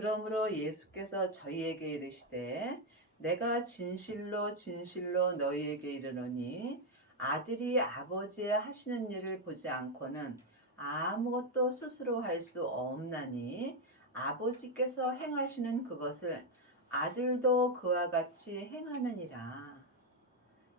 그러므로 예수께서 저희에게 이르시되 내가 진실로 진실로 너희에게 이르노니 아들이 아버지의 하시는 일을 보지 않고는 아무것도 스스로 할 수 없나니 아버지께서 행하시는 그것을 아들도 그와 같이 행하느니라.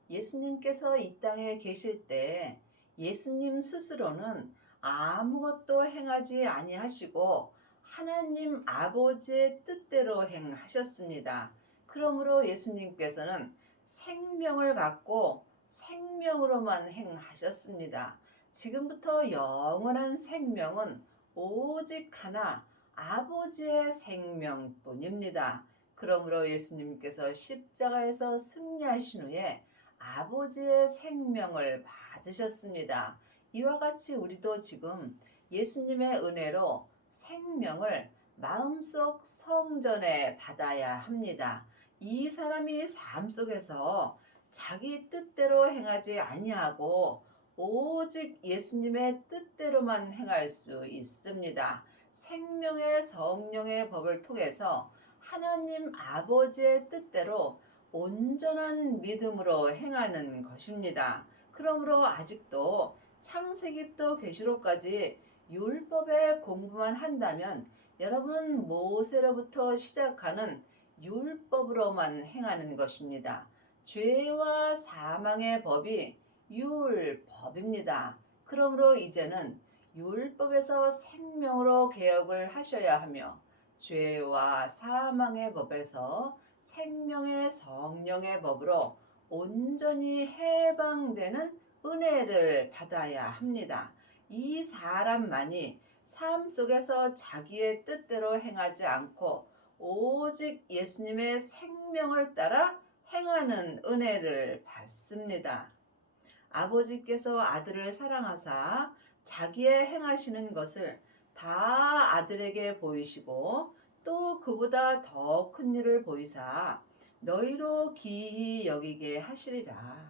예수님께서 이 땅에 계실 때 예수님 스스로는 아무것도 행하지 아니하시고 하나님 아버지의 뜻대로 행하셨습니다. 그러므로 예수님께서는 생명을 갖고 생명으로만 행하셨습니다. 지금부터 영원한 생명은 오직 하나 아버지의 생명뿐입니다. 그러므로 예수님께서 십자가에서 승리하신 후에 아버지의 생명을 받으셨습니다. 이와 같이 우리도 지금 예수님의 은혜로 생명을 마음속 성전에 받아야 합니다. 이 사람이 삶 속에서 자기 뜻대로 행하지 아니하고 오직 예수님의 뜻대로만 행할 수 있습니다. 생명의 성령의 법을 통해서 하나님 아버지의 뜻대로 온전한 믿음으로 행하는 것입니다. 그러므로 아직도 창세기부터 계시록까지 율법의 공부만 한다면 여러분은 모세로부터 시작하는 율법으로만 행하는 것입니다. 죄와 사망의 법이 율법입니다. 그러므로 이제는 율법에서 생명으로 개혁을 하셔야 하며 죄와 사망의 법에서 생명의 성령의 법으로 온전히 해방되는 은혜를 받아야 합니다. 이 사람만이 삶 속에서 자기의 뜻대로 행하지 않고 오직 예수님의 생명을 따라 행하는 은혜를 받습니다. 아버지께서 아들을 사랑하사 자기의 행하시는 것을 다 아들에게 보이시고 또 그보다 더 큰 일을 보이사 너희로 기이히 여기게 하시리라.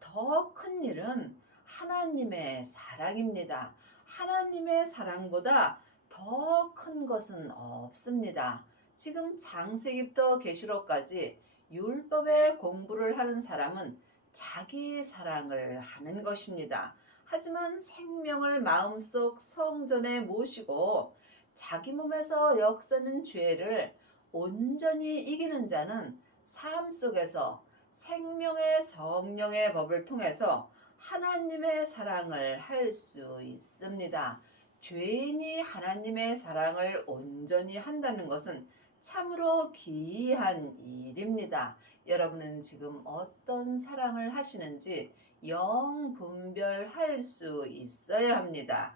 더 큰 일은 하나님의 사랑입니다. 하나님의 사랑보다 더 큰 것은 없습니다. 지금 창세기부터 계시록까지 율법의 공부를 하는 사람은 자기 사랑을 하는 것입니다. 하지만 생명을 마음속 성전에 모시고 자기 몸에서 역사는 죄를 온전히 이기는 자는 삶 속에서 생명의 성령의 법을 통해서 하나님의 사랑을 할 수 있습니다. 죄인이 하나님의 사랑을 온전히 한다는 것은 참으로 기이한 일입니다. 여러분은 지금 어떤 사랑을 하시는지 영 분별할 수 있어야 합니다.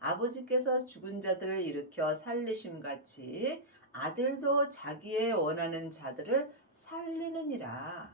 아버지께서 죽은 자들을 일으켜 살리심 같이 아들도 자기의 원하는 자들을 살리느니라.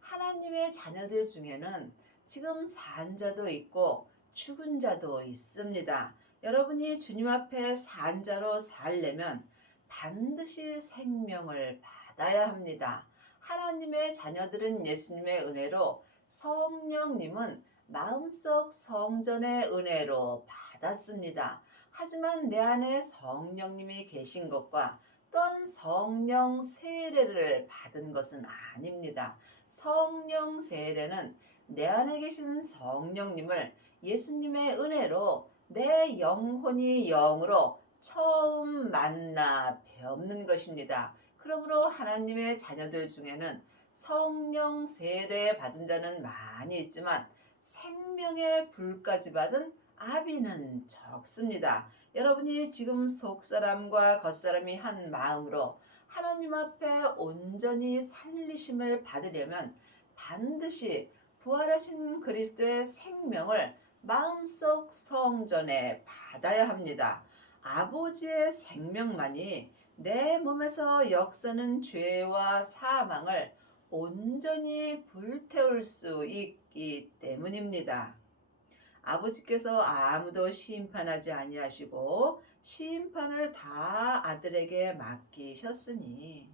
하나님의 자녀들 중에는 지금 산 자도 있고 죽은 자도 있습니다. 여러분이 주님 앞에 산 자로 살려면 반드시 생명을 받아야 합니다. 하나님의 자녀들은 예수님의 은혜로, 성령님은 마음속 성전의 은혜로 받았습니다. 하지만 내 안에 성령님이 계신 것과 또한 성령 세례를 받은 것은 아닙니다. 성령 세례는 내 안에 계신 성령님을 예수님의 은혜로 내 영혼이 영으로 처음 만나 뵙는 것입니다. 그러므로 하나님의 자녀들 중에는 성령 세례 받은 자는 많이 있지만 생명의 불까지 받은 아비는 적습니다. 여러분이 지금 속사람과 겉사람이 한 마음으로 하나님 앞에 온전히 살리심을 받으려면 반드시 부활하신 그리스도의 생명을 마음속 성전에 받아야 합니다. 아버지의 생명만이 내 몸에서 역사는 죄와 사망을 온전히 불태울 수 있기 때문입니다. 아버지께서 아무도 심판하지 아니하시고 심판을 다 아들에게 맡기셨으니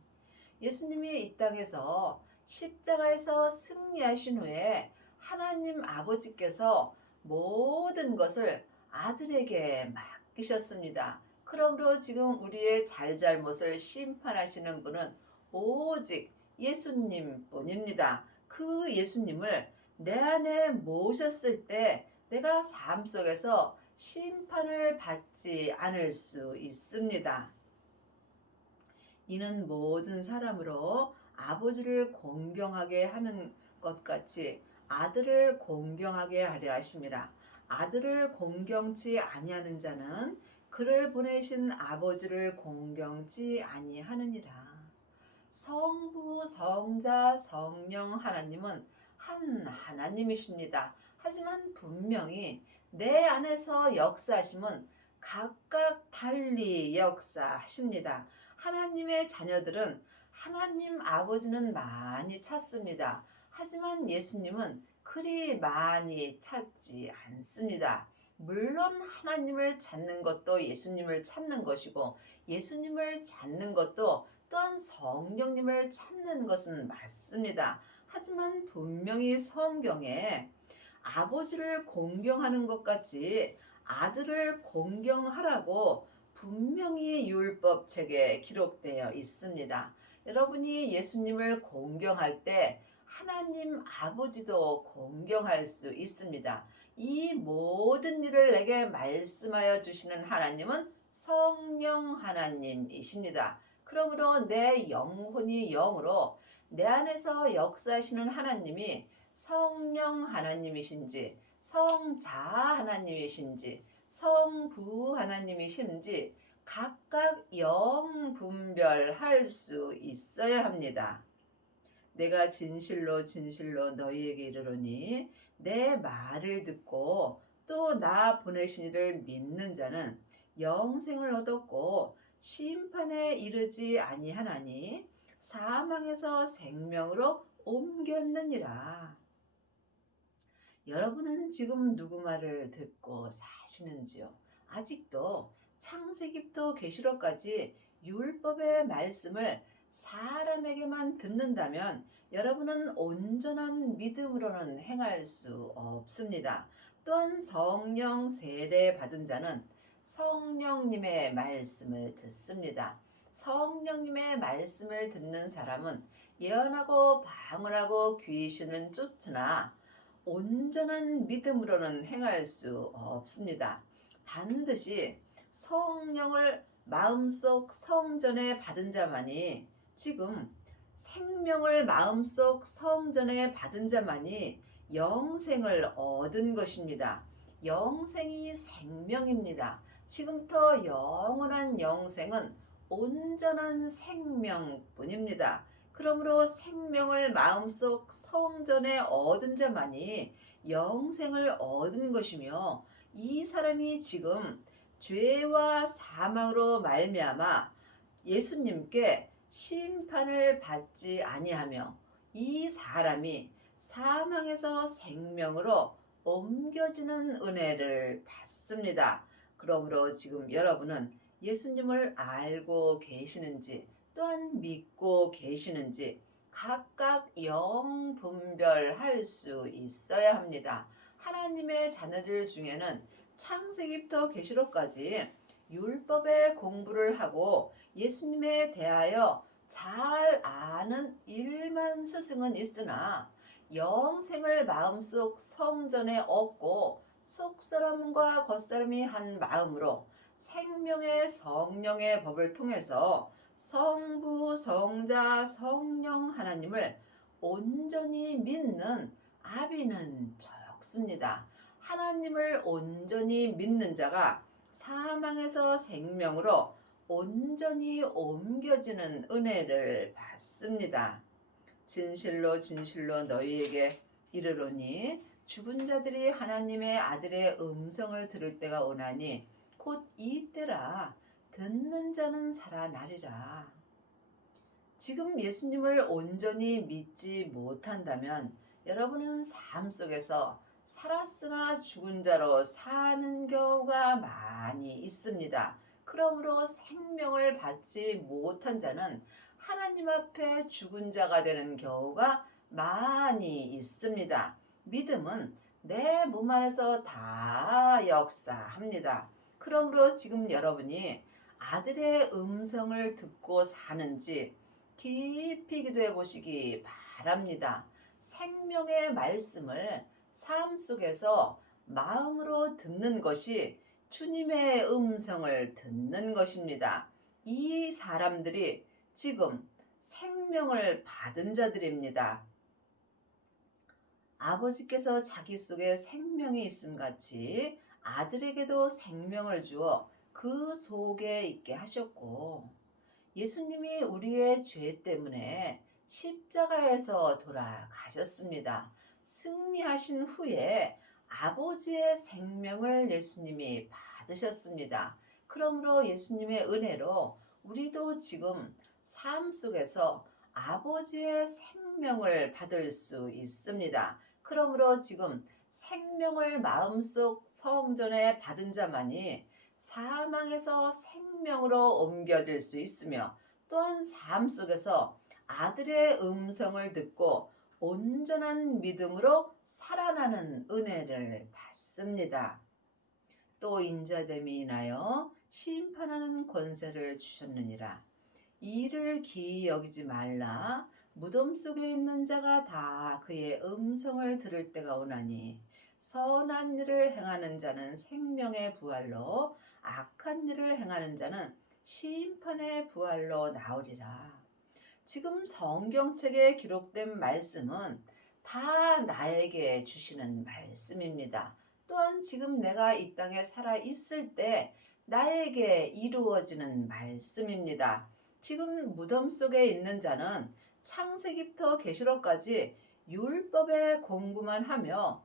예수님이 이 땅에서 십자가에서 승리하신 후에 하나님 아버지께서 모든 것을 아들에게 맡기셨습니다. 그러므로 지금 우리의 잘잘못을 심판하시는 분은 오직 예수님뿐입니다. 그 예수님을 내 안에 모셨을 때 내가 삶 속에서 심판을 받지 않을 수 있습니다. 이는 모든 사람으로 아버지를 공경하게 하는 것 같이 아들을 공경하게 하려 하심이라. 아들을 공경치 아니하는 자는 그를 보내신 아버지를 공경치 아니하느니라. 성부, 성자, 성령 하나님은 한 하나님이십니다. 하지만 분명히 내 안에서 역사하심은 각각 달리 역사하십니다. 하나님의 자녀들은 하나님 아버지는 많이 찾습니다. 하지만 예수님은 그리 많이 찾지 않습니다. 물론 하나님을 찾는 것도 예수님을 찾는 것이고 예수님을 찾는 것도 또한 성령님을 찾는 것은 맞습니다. 하지만 분명히 성경에 아버지를 공경하는 것 같이 아들을 공경하라고 분명히 율법책에 기록되어 있습니다. 여러분이 예수님을 공경할 때 하나님 아버지도 공경할 수 있습니다. 이 모든 일을 내게 말씀하여 주시는 하나님은 성령 하나님이십니다. 그러므로 내 영혼이 영으로 내 안에서 역사하시는 하나님이 성령 하나님이신지 성자 하나님이신지 성부 하나님이신지 각각 영 분별할 수 있어야 합니다. 내가 진실로 진실로 너희에게 이르노니 내 말을 듣고 또 나 보내신 이를 믿는 자는 영생을 얻었고 심판에 이르지 아니하나니 사망에서 생명으로 옮겼느니라. 여러분은 지금 누구 말을 듣고 사시는지요? 아직도 창세기부터 계시록까지 율법의 말씀을 사람에게만 듣는다면 여러분은 온전한 믿음으로는 행할 수 없습니다. 또한 성령 세례 받은 자는 성령님의 말씀을 듣습니다. 성령님의 말씀을 듣는 사람은 예언하고 방언하고 귀신은 쫓으나 온전한 믿음으로는 행할 수 없습니다. 반드시 성령을 마음속 성전에 받은 자만이 지금 생명을 마음속 성전에 받은 자만이 영생을 얻은 것입니다. 영생이 생명입니다. 지금부터 영원한 영생은 온전한 생명뿐입니다. 그러므로 생명을 마음속 성전에 얻은 자만이 영생을 얻은 것이며 이 사람이 지금 죄와 사망으로 말미암아 예수님께 심판을 받지 아니하며 이 사람이 사망에서 생명으로 옮겨지는 은혜를 받습니다. 그러므로 지금 여러분은 예수님을 알고 계시는지 또한 믿고 계시는지 각각 영 분별할 수 있어야 합니다. 하나님의 자녀들 중에는 창세기부터 계시록까지 율법의 공부를 하고 예수님에 대하여 잘 아는 일만 스승은 있으나 영생을 마음속 성전에 얻고 속사람과 겉사람이 한 마음으로 생명의 성령의 법을 통해서 성부, 성자, 성령 하나님을 온전히 믿는 아비는 적습니다. 하나님을 온전히 믿는 자가 사망에서 생명으로 온전히 옮겨지는 은혜를 받습니다. 진실로 진실로 너희에게 이르노니 죽은 자들이 하나님의 아들의 음성을 들을 때가 오나니 곧 이때라. 듣는 자는 살아나리라. 지금 예수님을 온전히 믿지 못한다면 여러분은 삶 속에서 살았으나 죽은 자로 사는 경우가 많이 있습니다. 그러므로 생명을 받지 못한 자는 하나님 앞에 죽은 자가 되는 경우가 많이 있습니다. 믿음은 내 몸 안에서 다 역사합니다. 그러므로 지금 여러분이 아들의 음성을 듣고 사는지 깊이 기도해 보시기 바랍니다. 생명의 말씀을 삶 속에서 마음으로 듣는 것이 주님의 음성을 듣는 것입니다. 이 사람들이 지금 생명을 받은 자들입니다. 아버지께서 자기 속에 생명이 있음 같이 아들에게도 생명을 주어 그 속에 있게 하셨고, 예수님이 우리의 죄 때문에 십자가에서 돌아가셨습니다. 승리하신 후에 아버지의 생명을 예수님이 받으셨습니다. 그러므로 예수님의 은혜로 우리도 지금 삶 속에서 아버지의 생명을 받을 수 있습니다. 그러므로 지금 생명을 마음속 성전에 받은 자만이 사망에서 생명으로 옮겨질 수 있으며, 또한 삶 속에서 아들의 음성을 듣고 온전한 믿음으로 살아나는 은혜를 받습니다. 또 인자됨이 인하여 심판하는 권세를 주셨느니라. 이를 기이 여기지 말라. 무덤 속에 있는 자가 다 그의 음성을 들을 때가 오나니, 선한 일을 행하는 자는 생명의 부활로, 악한 일을 행하는 자는 심판의 부활로 나오리라. 지금 성경책에 기록된 말씀은 다 나에게 주시는 말씀입니다. 또한 지금 내가 이 땅에 살아 있을 때 나에게 이루어지는 말씀입니다. 지금 무덤 속에 있는 자는 창세기부터 계시록까지 율법의 공부만 하며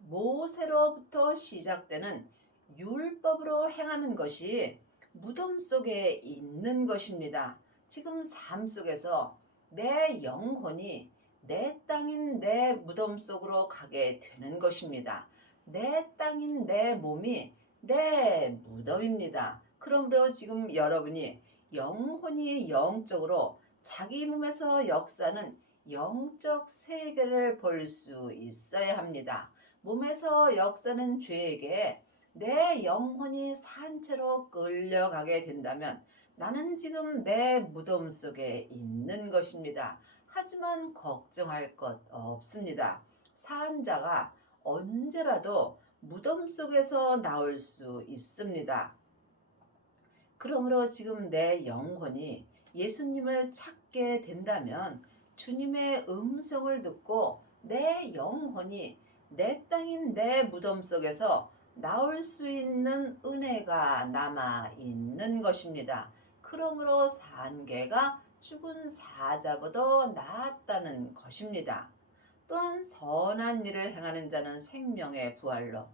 모세로부터 시작되는 율법으로 행하는 것이 무덤 속에 있는 것입니다. 지금 삶 속에서 내 영혼이 내 땅인 내 무덤 속으로 가게 되는 것입니다. 내 땅인 내 몸이 내 무덤입니다. 그러므로 지금 여러분이 영혼이 영적으로 자기 몸에서 역사는 영적 세계를 볼 수 있어야 합니다. 몸에서 역사는 죄에게 내 영혼이 산채로 끌려가게 된다면 나는 지금 내 무덤 속에 있는 것입니다. 하지만 걱정할 것 없습니다. 산 자가 언제라도 무덤 속에서 나올 수 있습니다. 그러므로 지금 내 영혼이 예수님을 찾게 된다면 주님의 음성을 듣고 내 영혼이 내 땅인 내 무덤 속에서 나올 수 있는 은혜가 남아 있는 것입니다. 그러므로 산개가 죽은 사자보다 낫다는 것입니다. 또한 선한 일을 행하는 자는 생명의 부활로,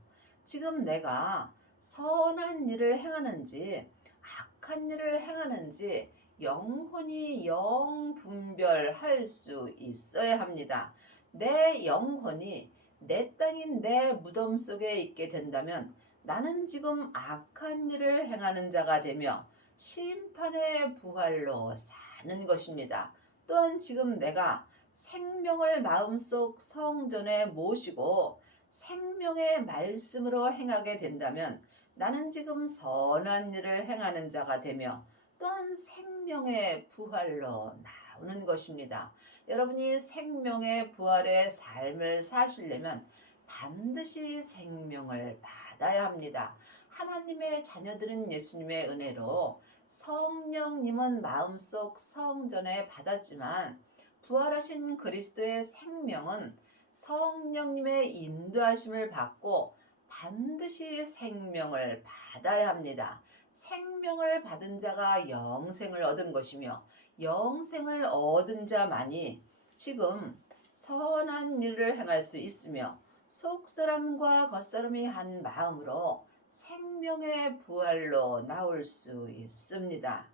지금 내가 선한 일을 행하는지 악한 일을 행하는지 영혼이 영분별할 수 있어야 합니다. 내 영혼이 내 땅인 내 무덤 속에 있게 된다면 나는 지금 악한 일을 행하는 자가 되며 심판의 부활로 사는 것입니다. 또한 지금 내가 생명을 마음속 성전에 모시고 생명의 말씀으로 행하게 된다면 나는 지금 선한 일을 행하는 자가 되며 또한 생명의 부활로 나오는 것입니다. 여러분이 생명의 부활의 삶을 사시려면 반드시 생명을 받아야 합니다. 하나님의 자녀들은 예수님의 은혜로 성령님은 마음속 성전에 받았지만 부활하신 그리스도의 생명은 성령님의 인도하심을 받고 반드시 생명을 받아야 합니다. 생명을 받은 자가 영생을 얻은 것이며 영생을 얻은 자만이 지금 선한 일을 행할 수 있으며 속사람과 겉사람이 한 마음으로 생명의 부활로 나올 수 있습니다.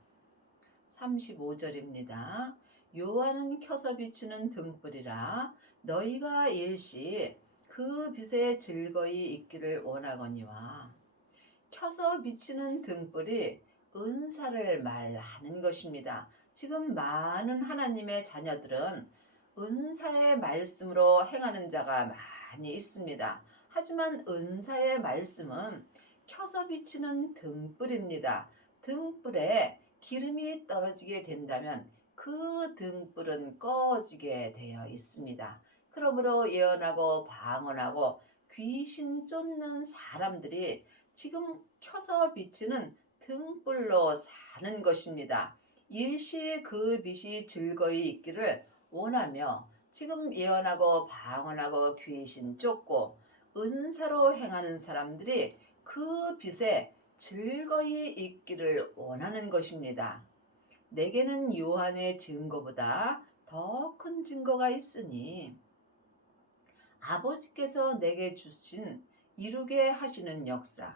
35절입니다. 요한은 켜서 비추는 등불이라 너희가 일시 그 빛에 즐거이 있기를 원하거니와. 켜서 비치는 등불이 은사를 말하는 것입니다. 지금 많은 하나님의 자녀들은 은사의 말씀으로 행하는 자가 많이 있습니다. 하지만 은사의 말씀은 켜서 비치는 등불입니다. 등불에 기름이 떨어지게 된다면 그 등불은 꺼지게 되어 있습니다. 그러므로 예언하고 방언하고 귀신 쫓는 사람들이 지금 켜서 비치는 등불로 사는 것입니다. 일시 그 빛이 즐거이 있기를 원하며 지금 예언하고 방언하고 귀신 쫓고 은사로 행하는 사람들이 그 빛에 즐거이 있기를 원하는 것입니다. 내게는 요한의 증거보다 더 큰 증거가 있으니 아버지께서 내게 주신 이루게 하시는 역사.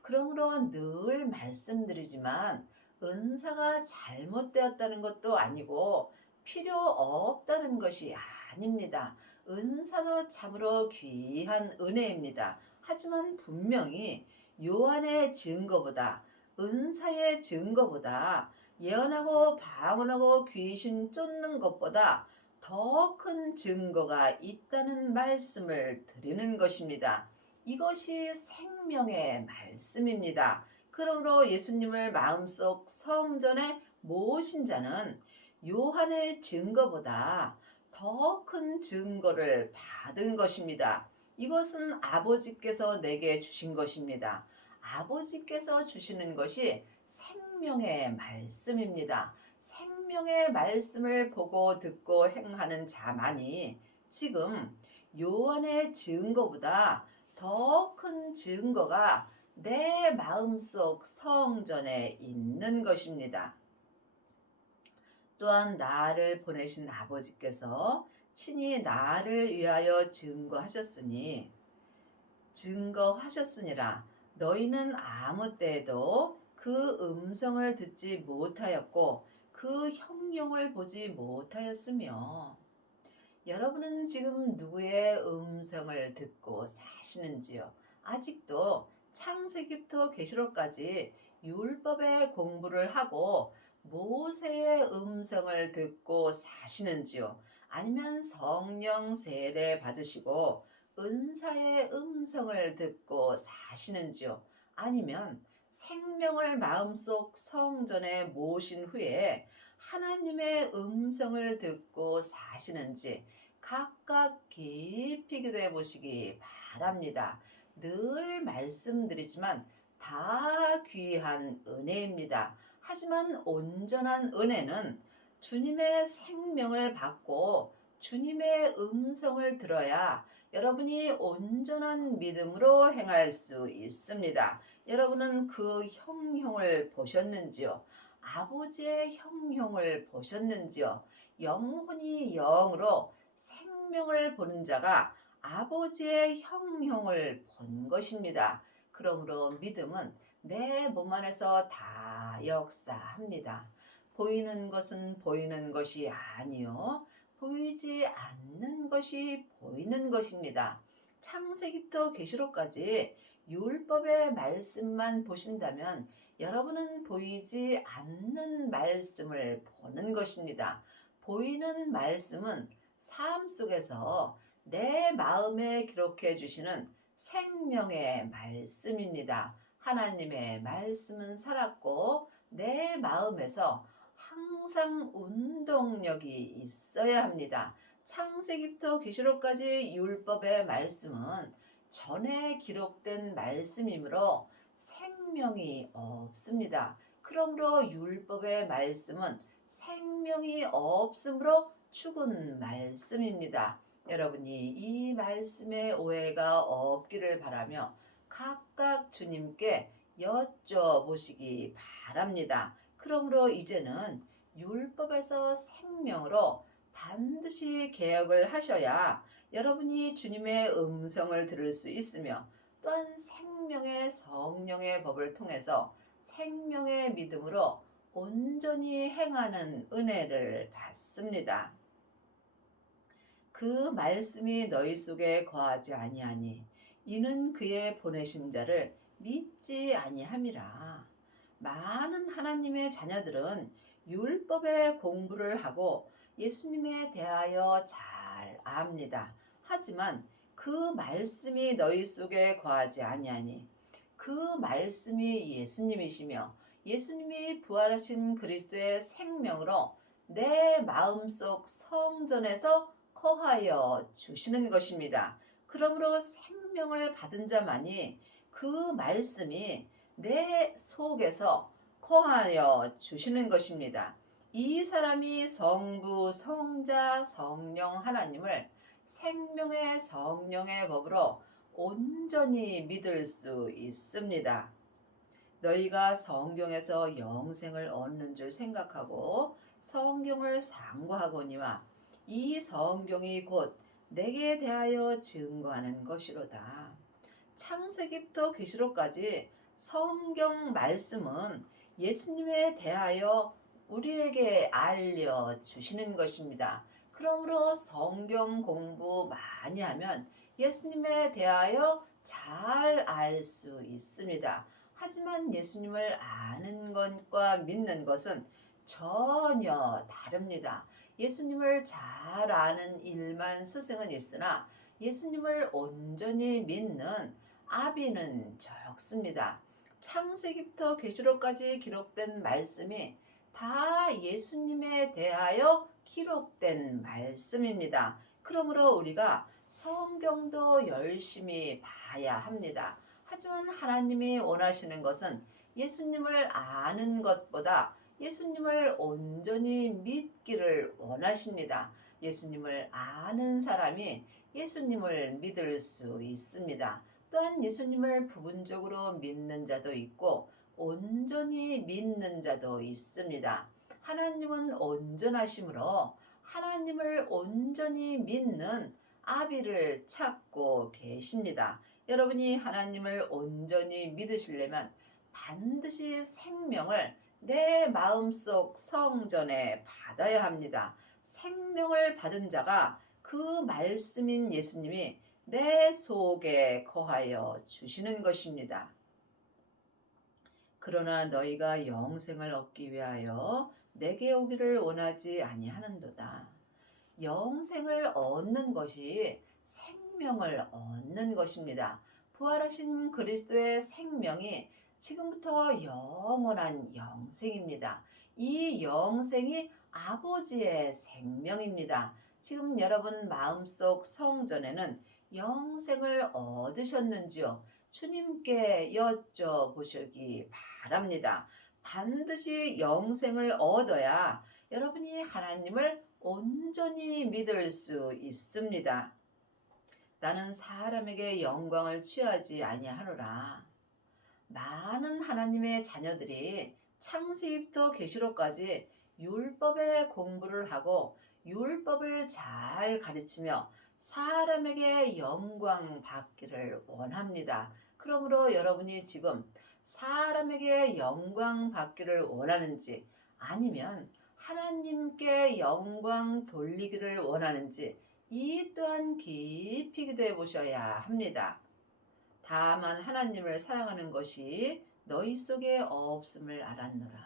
그러므로 늘 말씀드리지만 은사가 잘못되었다는 것도 아니고 필요 없다는 것이 아닙니다. 은사도 참으로 귀한 은혜입니다. 하지만 분명히 요한의 증거보다 은사의 증거보다 예언하고 방언하고 귀신 쫓는 것보다 더 큰 증거가 있다는 말씀을 드리는 것입니다. 이것이 생명의 말씀입니다. 그러므로 예수님을 마음속 성전에 모신 자는 요한의 증거보다 더 큰 증거를 받은 것입니다. 이것은 아버지께서 내게 주신 것입니다. 아버지께서 주시는 것이 생명의 말씀입니다. 생명의 말씀을 보고 듣고 행하는 자만이 지금 요한의 증거보다 더 큰 증거가 내 마음속 성전에 있는 것입니다. 또한 나를 보내신 아버지께서 친히 나를 위하여 증거하셨으니라. 너희는 아무 때에도 그 음성을 듣지 못하였고 그 형용을 보지 못하였으며. 여러분은 지금 누구의 음성을 듣고 사시는지요? 아직도 창세기부터 계시록까지 율법의 공부를 하고 모세의 음성을 듣고 사시는지요? 아니면 성령 세례 받으시고 은사의 음성을 듣고 사시는지요? 아니면 생명을 마음속 성전에 모신 후에 하나님의 음성을 듣고 사시는지 각각 깊이 기도해 보시기 바랍니다. 늘 말씀드리지만 다 귀한 은혜입니다. 하지만 온전한 은혜는 주님의 생명을 받고 주님의 음성을 들어야 여러분이 온전한 믿음으로 행할 수 있습니다. 여러분은 그 형형을 보셨는지요? 아버지의 형형을 보셨는지요? 영혼이 영으로 생명을 보는 자가 아버지의 형형을 본 것입니다. 그러므로 믿음은 내 몸 안에서 다 역사합니다. 보이는 것은 보이는 것이 아니요 보이지 않는 것이 보이는 것입니다. 창세기부터 계시록까지 율법의 말씀만 보신다면 여러분은 보이지 않는 말씀을 보는 것입니다. 보이는 말씀은 삶 속에서 내 마음에 기록해 주시는 생명의 말씀입니다. 하나님의 말씀은 살았고 내 마음에서 항상 운동력이 있어야 합니다. 창세기부터 계시록까지 율법의 말씀은 전에 기록된 말씀이므로 생명이 없습니다. 그러므로 율법의 말씀은 생명이 없으므로 죽은 말씀입니다. 여러분이 이 말씀에 오해가 없기를 바라며 각각 주님께 여쭤보시기 바랍니다. 그러므로 이제는 율법에서 생명으로 반드시 개혁을 하셔야 여러분이 주님의 음성을 들을 수 있으며 또한 생명의 성령의 법을 통해서 생명의 믿음으로 온전히 행하는 은혜를 받습니다. 그 말씀이 너희 속에 거하지 아니하니 이는 그의 보내신 자를 믿지 아니함이라. 많은 하나님의 자녀들은 율법의 공부를 하고 예수님에 대하여 잘 압니다. 하지만 그 말씀이 너희 속에 거하지 아니하니 그 말씀이 예수님이시며 예수님이 부활하신 그리스도의 생명으로 내 마음속 성전에서 거하여 주시는 것입니다. 그러므로 생명을 받은 자만이 그 말씀이 내 속에서 거하여 주시는 것입니다. 이 사람이 성부, 성자, 성령 하나님을 생명의 성령의 법으로 온전히 믿을 수 있습니다. 너희가 성경에서 영생을 얻는 줄 생각하고 성경을 상고하거니와 이 성경이 곧 내게 대하여 증거하는 것이로다. 창세기부터 계시록까지 성경 말씀은 예수님에 대하여 우리에게 알려주시는 것입니다. 그러므로 성경 공부 많이 하면 예수님에 대하여 잘 알 수 있습니다. 하지만 예수님을 아는 것과 믿는 것은 전혀 다릅니다. 예수님을 잘 아는 일만 스승은 있으나 예수님을 온전히 믿는 아비는 적습니다. 창세기부터 계시록까지 기록된 말씀이 다 예수님에 대하여 기록된 말씀입니다. 그러므로 우리가 성경도 열심히 봐야 합니다. 하지만 하나님이 원하시는 것은 예수님을 아는 것보다 예수님을 온전히 믿기를 원하십니다. 예수님을 아는 사람이 예수님을 믿을 수 있습니다. 또한 예수님을 부분적으로 믿는 자도 있고 온전히 믿는 자도 있습니다. 하나님은 온전하심으로 하나님을 온전히 믿는 아비를 찾고 계십니다. 여러분이 하나님을 온전히 믿으시려면 반드시 생명을 내 마음속 성전에 받아야 합니다. 생명을 받은 자가 그 말씀인 예수님이 내 속에 거하여 주시는 것입니다. 그러나 너희가 영생을 얻기 위하여 내게 오기를 원하지 아니하는도다. 영생을 얻는 것이 생명을 얻는 것입니다. 부활하신 그리스도의 생명이 지금부터 영원한 영생입니다. 이 영생이 아버지의 생명입니다. 지금 여러분 마음속 성전에는 영생을 얻으셨는지요? 주님께 여쭤보시기 바랍니다. 반드시 영생을 얻어야 여러분이 하나님을 온전히 믿을 수 있습니다. 나는 사람에게 영광을 취하지 아니하노라. 많은 하나님의 자녀들이 창세기부터 계시록까지 율법의 공부를 하고 율법을 잘 가르치며 사람에게 영광 받기를 원합니다. 그러므로 여러분이 지금 사람에게 영광 받기를 원하는지 아니면 하나님께 영광 돌리기를 원하는지 이 또한 깊이 기도해 보셔야 합니다. 다만 하나님을 사랑하는 것이 너희 속에 없음을 알았노라.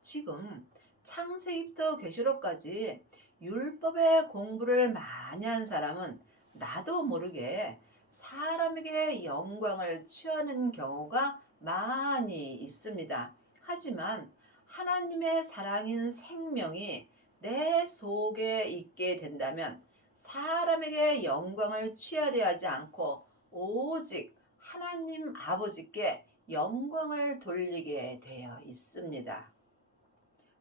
지금 창세기부터 계시록까지 율법의 공부를 많이 한 사람은 나도 모르게 사람에게 영광을 취하는 경우가 많이 있습니다. 하지만 하나님의 사랑인 생명이 내 속에 있게 된다면 사람에게 영광을 취하려 하지 않고 오직 하나님 아버지께 영광을 돌리게 되어 있습니다.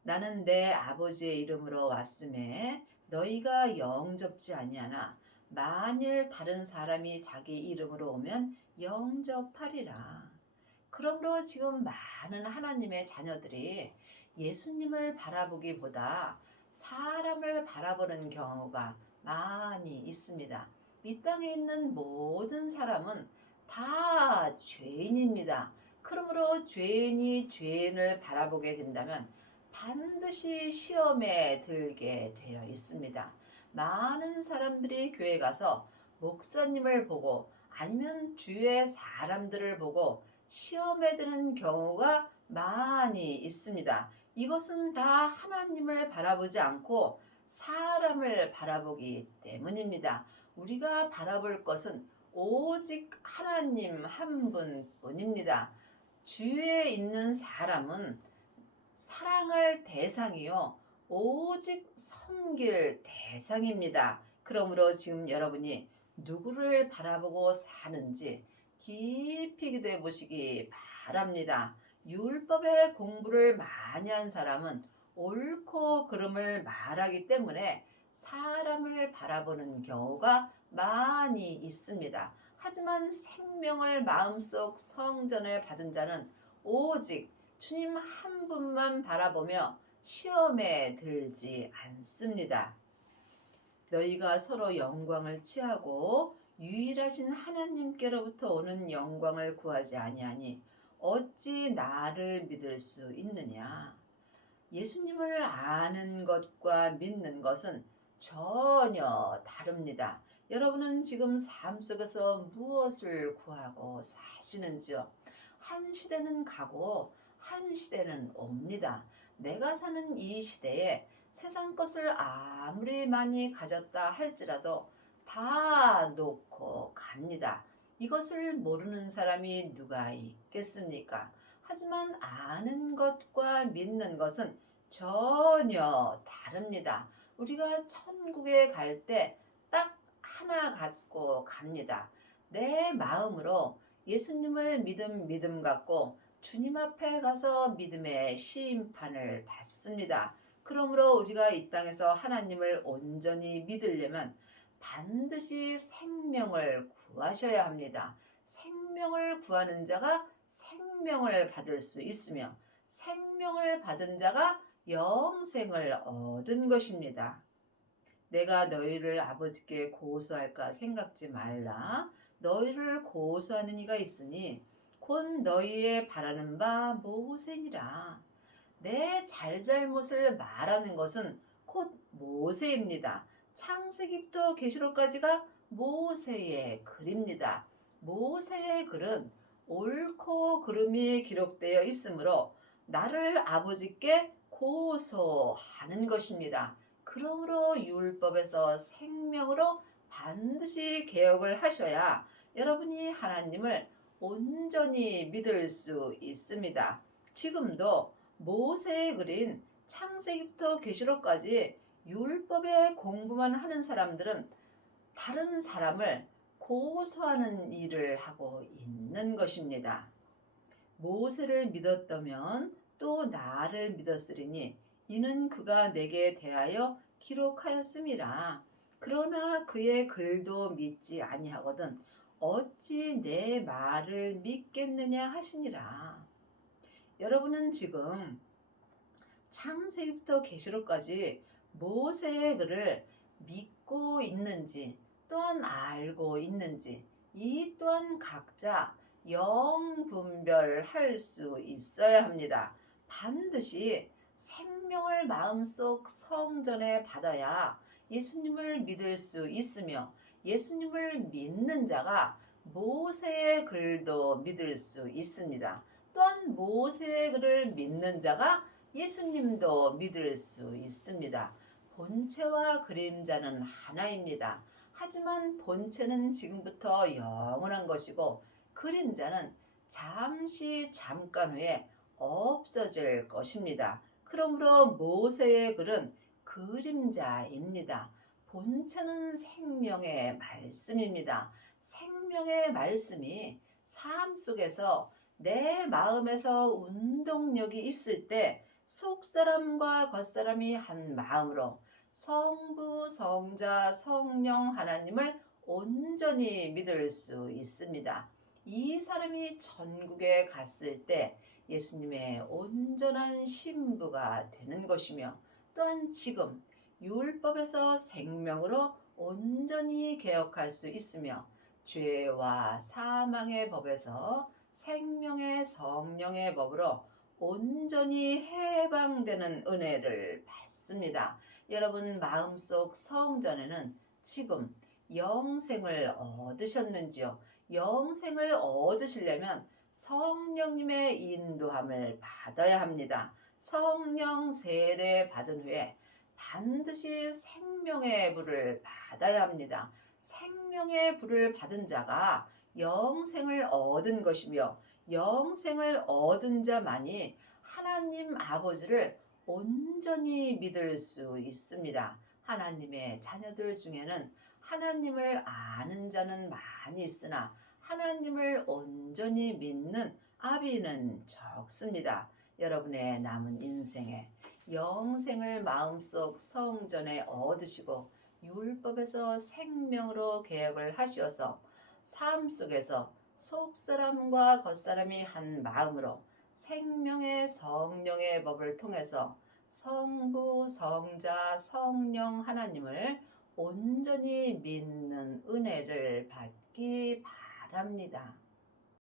나는 내 아버지의 이름으로 왔음에 너희가 영접지 아니하나 만일 다른 사람이 자기 이름으로 오면 영접하리라. 그러므로 지금 많은 하나님의 자녀들이 예수님을 바라보기보다 사람을 바라보는 경우가 많이 있습니다. 이 땅에 있는 모든 사람은 다 죄인입니다. 그러므로 죄인이 죄인을 바라보게 된다면 반드시 시험에 들게 되어 있습니다. 많은 사람들이 교회 가서 목사님을 보고 아니면 주위의 사람들을 보고 시험에 드는 경우가 많이 있습니다. 이것은 다 하나님을 바라보지 않고 사람을 바라보기 때문입니다. 우리가 바라볼 것은 오직 하나님 한 분뿐입니다. 주위에 있는 사람은 사랑할 대상이요. 오직 섬길 대상입니다. 그러므로 지금 여러분이 누구를 바라보고 사는지 깊이 기도해 보시기 바랍니다. 율법의 공부를 많이 한 사람은 옳고 그름을 말하기 때문에 사람을 바라보는 경우가 많이 있습니다. 하지만 생명을 마음속 성전에 받은 자는 오직 주님 한 분만 바라보며 시험에 들지 않습니다. 너희가 서로 영광을 취하고 유일하신 하나님께로부터 오는 영광을 구하지 아니하니 어찌 나를 믿을 수 있느냐. 예수님을 아는 것과 믿는 것은 전혀 다릅니다. 여러분은 지금 삶 속에서 무엇을 구하고 사시는지요? 한 시대는 가고 한 시대는 옵니다. 내가 사는 이 시대에 세상 것을 아무리 많이 가졌다 할지라도 다 놓고 갑니다. 이것을 모르는 사람이 누가 있겠습니까? 하지만 아는 것과 믿는 것은 전혀 다릅니다. 우리가 천국에 갈 때 딱 하나 갖고 갑니다. 내 마음으로 예수님을 믿음 갖고 주님 앞에 가서 믿음의 심판을 받습니다. 그러므로 우리가 이 땅에서 하나님을 온전히 믿으려면 반드시 생명을 구하셔야 합니다. 생명을 구하는 자가 생명을 받을 수 있으며 생명을 받은 자가 영생을 얻은 것입니다. 내가 너희를 아버지께 고소할까 생각지 말라. 너희를 고소하는 이가 있으니 곧 너희의 바라는 바 모세니라. 내 잘잘못을 말하는 것은 곧 모세입니다. 창세기부터 계시록까지가 모세의 글입니다. 모세의 글은 옳고 그름이 기록되어 있으므로 나를 아버지께 고소하는 것입니다. 그러므로 율법에서 생명으로 반드시 개혁을 하셔야 여러분이 하나님을 온전히 믿을 수 있습니다. 지금도 모세의 글인 창세기부터 계시록까지 율법의 공부만 하는 사람들은 다른 사람을 고소하는 일을 하고 있는 것입니다. 모세를 믿었다면 또 나를 믿었으리니 이는 그가 내게 대하여 기록하였음이라. 그러나 그의 글도 믿지 아니하거든 어찌 내 말을 믿겠느냐 하시니라. 여러분은 지금 창세기부터 계시록까지 모세의 글을 믿고 있는지 또한 알고 있는지 이 또한 각자 영분별할 수 있어야 합니다. 반드시 생명을 마음속 성전에 받아야 예수님을 믿을 수 있으며 예수님을 믿는 자가 모세의 글도 믿을 수 있습니다. 또한 모세의 글을 믿는 자가 예수님도 믿을 수 있습니다. 본체와 그림자는 하나입니다. 하지만 본체는 지금부터 영원한 것이고 그림자는 잠시 잠깐 후에 없어질 것입니다. 그러므로 모세의 글은 그림자입니다. 본체는 생명의 말씀입니다. 생명의 말씀이 삶 속에서 내 마음에서 운동력이 있을 때 속사람과 겉사람이 한 마음으로 성부, 성자, 성령 하나님을 온전히 믿을 수 있습니다. 이 사람이 천국에 갔을 때 예수님의 온전한 신부가 되는 것이며 또한 지금 율법에서 생명으로 온전히 개혁할 수 있으며 죄와 사망의 법에서 생명의 성령의 법으로 온전히 해방되는 은혜를 받습니다. 여러분 마음속 성전에는 지금 영생을 얻으셨는지요? 영생을 얻으시려면 성령님의 인도함을 받아야 합니다. 성령 세례 받은 후에 반드시 생명의 불을 받아야 합니다. 생명의 불을 받은 자가 영생을 얻은 것이며 영생을 얻은 자만이 하나님 아버지를 온전히 믿을 수 있습니다. 하나님의 자녀들 중에는 하나님을 아는 자는 많이 있으나 하나님을 온전히 믿는 아비는 적습니다. 여러분의 남은 인생에 영생을 마음속 성전에 얻으시고 율법에서 생명으로 개혁을 하시어서 삶 속에서 속사람과 겉사람이 한 마음으로 생명의 성령의 법을 통해서 성부, 성자, 성령 하나님을 온전히 믿는 은혜를 받기 바랍니다.